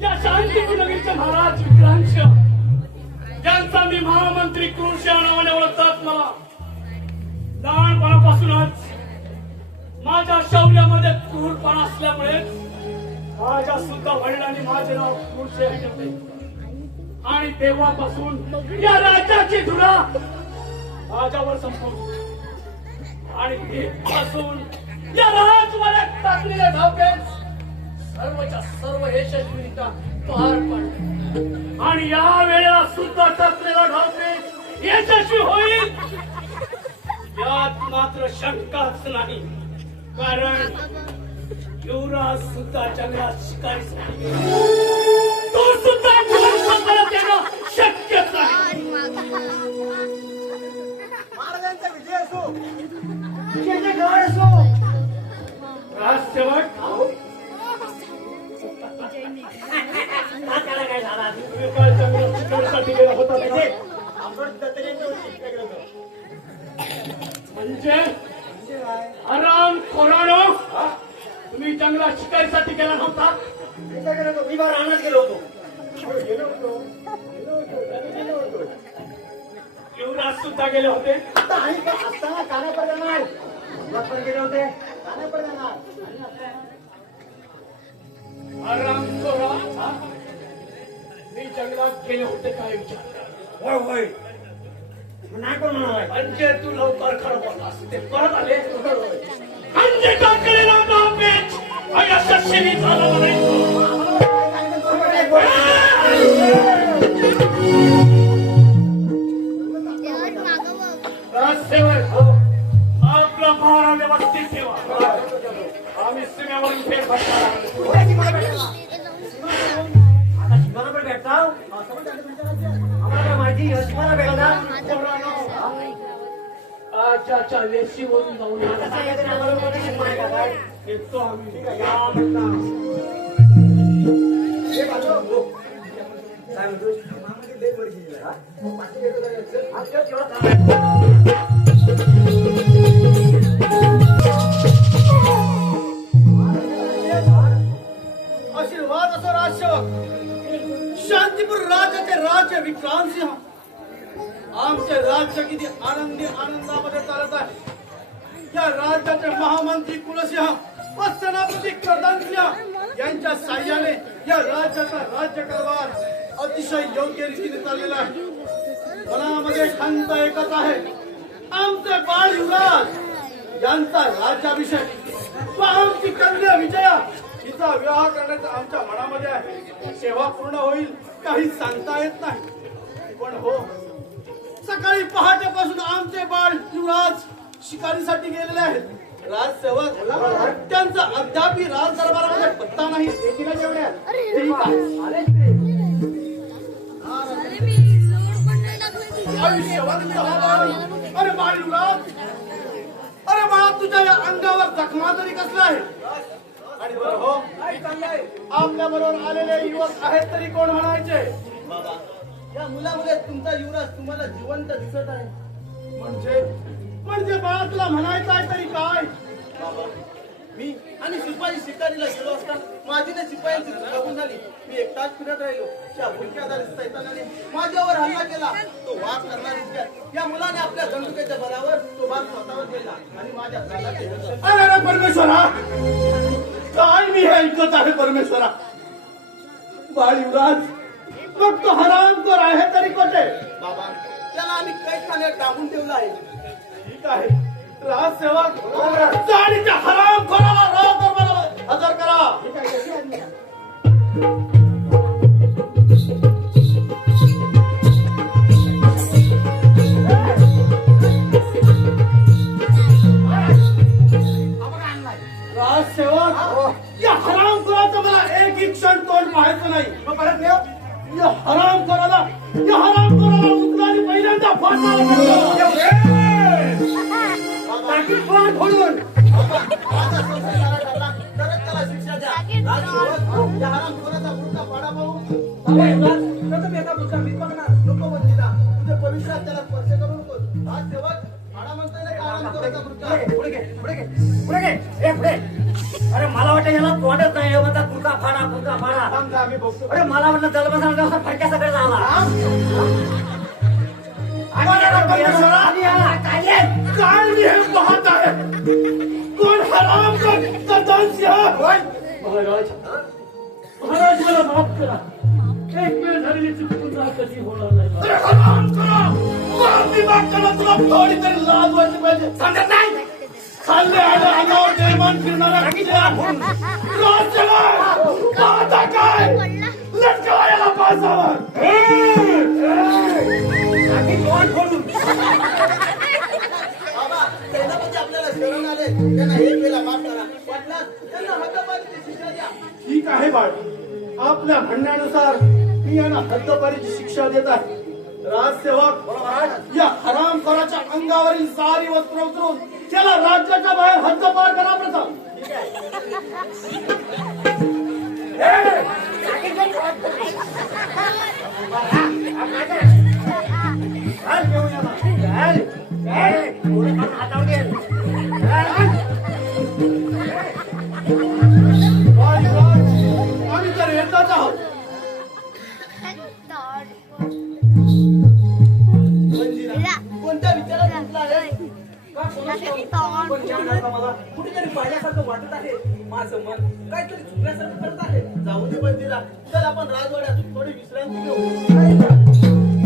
या शांतीनगरीचे महाराज विक्रांत ज्यांचा मी महामंत्री कृषी नावाने ओळखतात. मला लहानपणापासूनच माझ्या शौर्यामध्ये क्रूरपणा असल्यामुळे माझ्या सुद्धा वडिलांनी माझे नाव कृषी ठेवले आणि तेव्हापासून या राज्याची धुरा माझ्यावर संपवली आणि तेव्हापासून या राजवाड्यात टाकलेल्या धावपेच सर्वच्या सर्व यशस्वीरित्या पार पडले आणि या वेळेला सुद्धा टाकलेला धावपेच यशस्वी होईल यात मात्र शंकाच नाही. कारण युवराज सुद्धा जंगलात शिकारीसाठी गेला. तो सुद्धा परत येणं शक्यच नाही. महाराजांचा विजय असो विजयाचे गड असो राजसेवक काय झाला तुम्ही काय जंगलात शिकारीसाठी गेला होता का? आपण दत्तजयंती म्हणजे आराम खोरानो तुम्ही जंगलात शिकारीसाठी गेला नव्हता? मी बा रानात गेलो होतो. युवराज सुद्धा गेले होते. आता आणि काय असताना कानापर्यंत जाणार पण गेले होते कानापर्यंत जाणार आराम खोरा मी जंगलात गेले होते काय विचार होय होय नाही कोण म्हणालाय म्हणजे तू लवकर खरं बोललास ते परत आले म्हणजे टाकलेला धावपेच अयशस्वी झाला म्हणायचं. राजसेवक आपला भारा व्यवस्थित ठेवा. आम्ही सीमेवरून फेर बरोबर भेटता आम्हाला माहिती यशमाला भेटला आजच्या वेशीवरून जाऊन येतो आम्ही. आशीर्वाद असो राजसेवक. शांतीपूर राज्याचे राजे विक्रांत सिंह आमचे राज्य किती आनंदामध्ये चालत आहे. या राज्याचे महामंत्री कुलसिंह व सेनापती कर्दन सिंह यांच्या साह्याने या राज्याचा राज्यकारभार अतिशय योग्य रीतीने चाललेला आहे. मनामध्ये खंत एकच आहे आमचे बाळ युवराज यांचा राज्याभिषेक व आमची कन्या विजया हिचा विवाह करण्याचा आमच्या मनामध्ये आहे. सेवा पूर्ण होईल काही सांगता येत नाही पण हो सकाळी पहाटेपासून आमचे बाळ युवराज शिकारीसाठी गेलेले आहेत. राजसेवक त्यांचा अद्याप राज दरबारामध्ये पत्ता नाही. अरे बाळ युवराज अरे बाळा तुझ्या या अंगावर जखमा तरी कसला आहे. आणि बरं हो आपल्या बरोबर आलेले युवक आहेत तरी कोण म्हणायचे. बाबा या मुलामुळे तुमचा युवराज तुम्हाला जिवंत दिसत आहे. म्हणजे बाळा तुला म्हणायचं आहे तरी काय. बाबा मी आणि शिपाई शिकारीला गेलो असता माझीने शिपायांची लागून झाली. मी एकटाच फिरत राहिलो. त्या भुलक्यादारी सैतानाने माझ्यावर हल्ला केला. तो वार करणारी या मुलाने आपल्या बंदुकीच्या बलावर तो वार स्वतःवर केला आणि माझ्या प्राणात अरे परमेश्वरा काय मी हे ऐकत आहे परमेश्वरा. बाळ युवराज मग तो हरामखोर आहे तरी कोठे. बाबा त्याला आम्ही कैदखान्यात डांबून ठेवलं आहे. ठीक आहे राजसेवक गाडीच्या हरामखोराला राज दरबारामध्ये हजर करा. राजसेवक या हरामखोराचं मला एक क्षण तोंड पाहायचं नाही. परत या हरामखोराला उचलाने पहिल्यांदा त्याला शिक्षा द्या. राजसेवक या हरामखोराचा पुढचा पाडा पाहू नको. तुझ्या भविष्यात त्याला स्पर्श करू नको. राजसेवक पाडा म्हणतोय ना महाकराचा वृत्त. पुढे घे पुढे घे पुढे घे ए पुढे. अरे मला वाटतं याला तोंडच नाही हे म्हणतात कुका फाडा थांब जा, आम्ही बघतो. अरे मला वाटलं जलबसा असा फडक्या सगळं झाला काय मी हे पाहत आहे कोण हराम करता महाराज मला माफ करा एक वेळ झालेली चूक पुन्हा कधी होणार नाही अरे हराम करा माफी मागताना तुला थोडी तरी लाज वाटली पाहिजे समजत नाही खाल्ले अंगावर निर्माण फिरणारा आता काय लटकवा याला पासावर बाबा, सेनापती आपल्याला शरण आले. त्यांना हे केलं, माफ करा. वाटलं, त्यांना हद्दपारीची शिक्षा द्या. ठीक आहे बाळ आपल्या म्हणण्यानुसार मी यांना हद्दपारीची शिक्षा देत आहे राजसेवक या हरामखोराच्या अंगावरील सारी वस्त्र उतरून त्याला राज्याच्या बाहेर हद्दपार करा प्रथम आम्ही तर येतच आहोत कोणत्या विचारात गुंतला आहे? कुठेतरी पाहिल्यासारखं वाटत आहे माझं मन काहीतरी चुकल्यासारखं करत आहे. जाऊ दे बंदीला. चल आपण राजवाड्यात थोडी विश्रांती घेऊ.